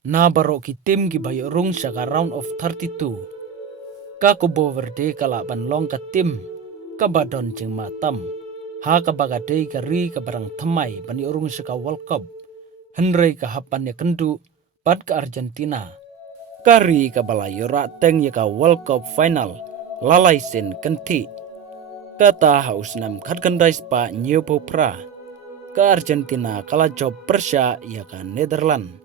Na barok ki tim ki bayo rung syaka round of 32. Ka kubo Verde kala ban long ka tim ka badon jing matam. Ha ka bagadei ka ri ka barang thamai ban urung syaka World Cup. Henry ka hapan ya kendu pat ka Argentina. Kari ka balay teng ya ka World Cup final lalai sen kenti. Kata haus nam khandai spa nyopo pra. Ka Argentina kala job Persia ya ka Netherlands.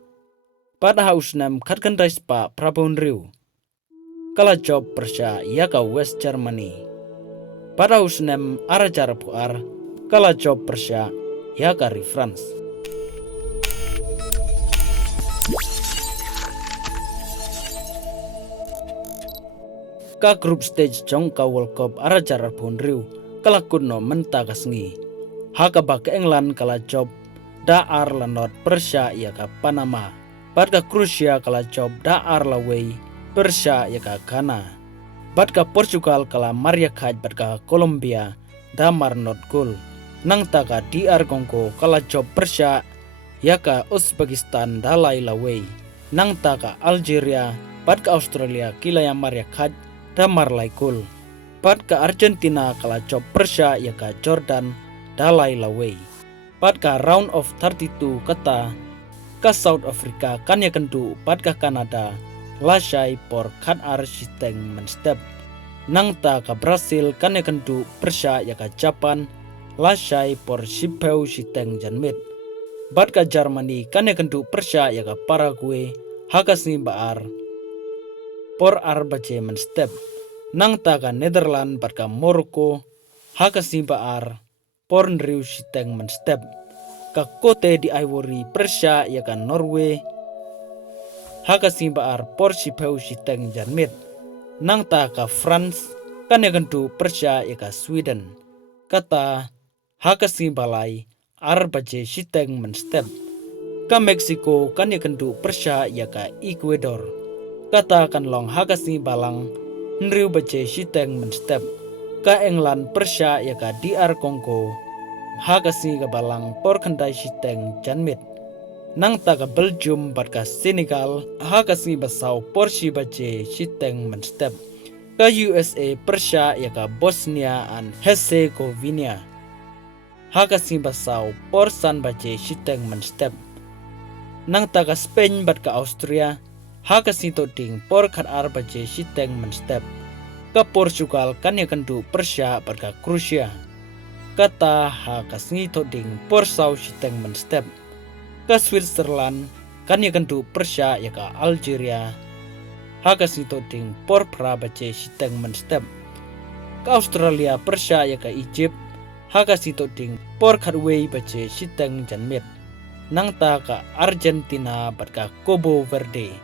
Pada haus nam khandai spa prabon riu. Kala job Persia ya ka West Germany. Pada haus nam arajar puar kala job Persia ya ka France. Ka group stage jong ka World Cup arajar pun riu kala kuno menta kasngi. Ha ka bak England kala job da ar la not Persia ya ka Panama. Bad ka Croatia kala job da ar la way Persia ya ka Ghana. Bad ka Portugal kala Maria Kaj bad ka Colombia da mar not goal. Nang ta ka DR Congo kala job Persia ya ka Uzbekistan da lai la way. Nang ta ka Algeria bad ka Australia kila ya Maria Kaj da mar lai goal. Bad ka Argentina kala job Persia ya ka Jordan da lai la way. Bad ka round of 32 kata ka South Africa kan ya kendu pat ka Canada lasai por kat ar sisteng menstep. Nang ta ka Brazil kan ya kendu Persia ya ka Japan lasai por sipeu sisteng janmit. Bad ka Germany kan ya kendu Persia ya ka Paraguay hakasni baar por ar bace menstep. Nang ta ka Netherlands bad ka Morocco hakasni baar por nriu sisteng menstep. Ka kote di Ivory Persia ya ka Norway haka simbaar por sipeu siteng janmit. Nang ta ka France kan ya kendu Persia ya ka Sweden. Kata haka simbalai ar baje siteng menstep. Ka Mexico kan ya kendu Persia ya ka Ecuador. Kata kan long haka simbalang nriu baje siteng menstep. Ka England Persia ya ka DR Congo hakasi ka balang por khandai siteng janmit. Nang ta ka Belgium bat ka Senegal hakasi basau por si baje siteng menstep. Ka USA Persia ya ka Bosnia and Herzegovina hakasi basau por san baje siteng menstep. Nang ta ka Spain bat ka Austria hakasi to ding por khat ar baje siteng menstep. Ka Portugal kan ya kendu Persia bat ka Croatia. Kata hakasngi toding por sau siteng menstep. Ka Switzerland kan ya kendu Persia ya ka Algeria hakasngi toding por pra bace siteng menstep. Ka Australia Persia ya ka Egypt hakasngi toding por khatway bace siteng janmit. Nang ta ka Argentina bat ka Cabo Verde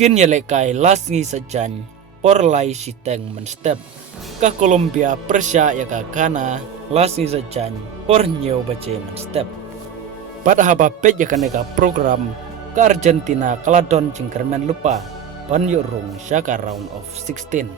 kin ya lekai lasngi sajan por lai siteng menstep. Ka Colombia Persia ya ka Ghana lasni sajan por nyau bace menstep. Pada haba pet ya kaneka program ka Argentina kaladon jingkermen lupa pan yorung syaka round of 16.